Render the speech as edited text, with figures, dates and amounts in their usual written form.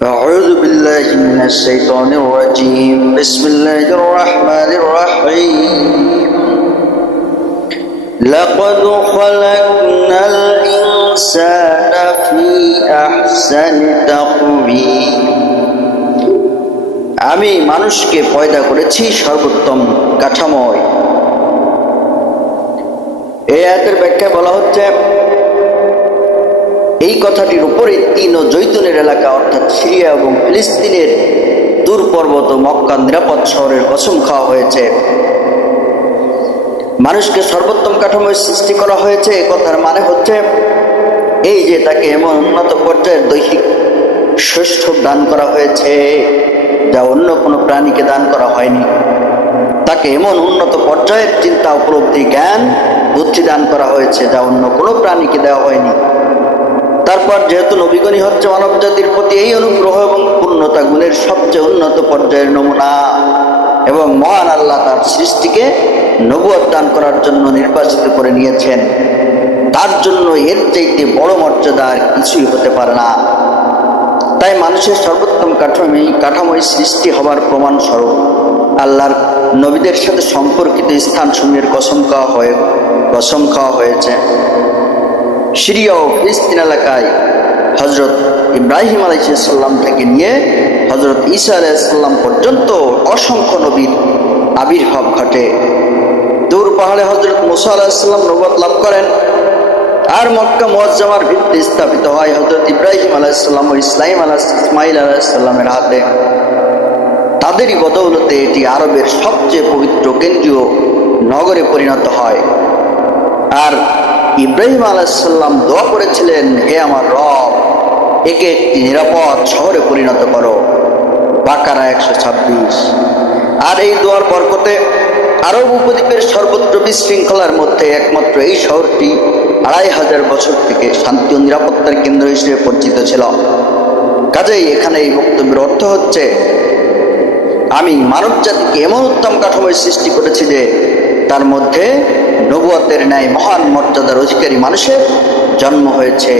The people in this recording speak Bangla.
أعوذ بالله من الشيطان الرجيم بسم الله الرحمن الرحيم لقد خلقنا الإنسان في أحسن تقويم আমি মানুষকে পয়দা করেছি সর্বোত্তম কাঠামোয়। এই আয়াতের ব্যাখ্যায় বলা হচ্ছে, এই কথাটির উপরে তিন ও জৈতুনের এলাকা অর্থাৎ সিরিয়া এবং ফিলিস্তিনের দূর পর্বত মক্কা নিরাপদ শহরের কসম খাওয়া হয়েছে। মানুষকে সর্বোত্তম কাঠামোয় সৃষ্টি করা হয়েছে, এ কথার মানে হচ্ছে এই যে তাকে এমন উন্নত পর্যায়ের দৈহিক শ্রেষ্ঠ দান করা হয়েছে যা অন্য কোনো প্রাণীকে দান করা হয়নি। তাকে এমন উন্নত পর্যায়ের চিন্তা, উপলব্ধি, জ্ঞান, বুদ্ধি দান করা হয়েছে যা অন্য কোনো প্রাণীকে দেওয়া হয়নি। তারপর যেহেতু নবীগণই হচ্ছে মানব জাতির প্রতি এই অনুগ্রহ এবং পূর্ণতা গুণের সবচেয়ে উন্নত পর্যায়ের নমুনা, এবং মহান আল্লাহ তার সৃষ্টিকে নবুয়ত দান করার জন্য নির্বাচিত করে নিয়েছেন, তার জন্য এর চাইতে বড় মর্যাদা আর কিছুই হতে পারে না। তাই মানুষের সর্বোত্তম কাঠামোয় সৃষ্টি হবার প্রমাণস্বরূপ আল্লাহর নবীদের সাথে সম্পর্কিত স্থানসমূহের কসম খাওয়া হয়েছে। সিরিয়া ও ফিলিস্তিন এলাকায় হজরত ইব্রাহিম আলাইহিসসালাম থেকে নিয়ে হজরত ঈসা আলাইহিসসালাম পর্যন্ত অসংখ্য নবীর আবির্ভাব ঘটে। দূর পাহাড়ে হজরত মুসা আলাইহিসসালাম নবুয়ত লাভ করেন, আর মক্কা মুআজ্জামার ভিত্তি স্থাপিত হয় হজরত ইব্রাহিম আলাইহিসসালাম ও ইসমাইল আলাইহিসসালামের হাতে। তাদেরই বদৌলতে এটি আরবের সবচেয়ে পবিত্র কেন্দ্রীয় নগরে পরিণত হয়। আর ইব্রাহিম আলাইহিসসালাম দোয়া করেছিলেন, হে আমার রব, একে একটি নিরাপদ শহরে পরিণত করো। বাকারা 126। আর এই দোয়ার বরকতে আরব উপদ্বীপের সর্বত্র বিশৃঙ্খলার মধ্যে একমাত্র এই শহরটি 2500 বছর থেকে শান্তি ও নিরাপত্তার কেন্দ্র হিসেবে পরিচিত ছিল। কাজেই এখানে এই বক্তব্যের অর্থ হচ্ছে, আমি মানব জাতিকে এমন উত্তম কাঠামোয় সৃষ্টি করেছি যে তার মধ্যে নবুয়তের ন্যায় মহান মর্যাদার অধিকারী মানুষের জন্ম হয়েছে।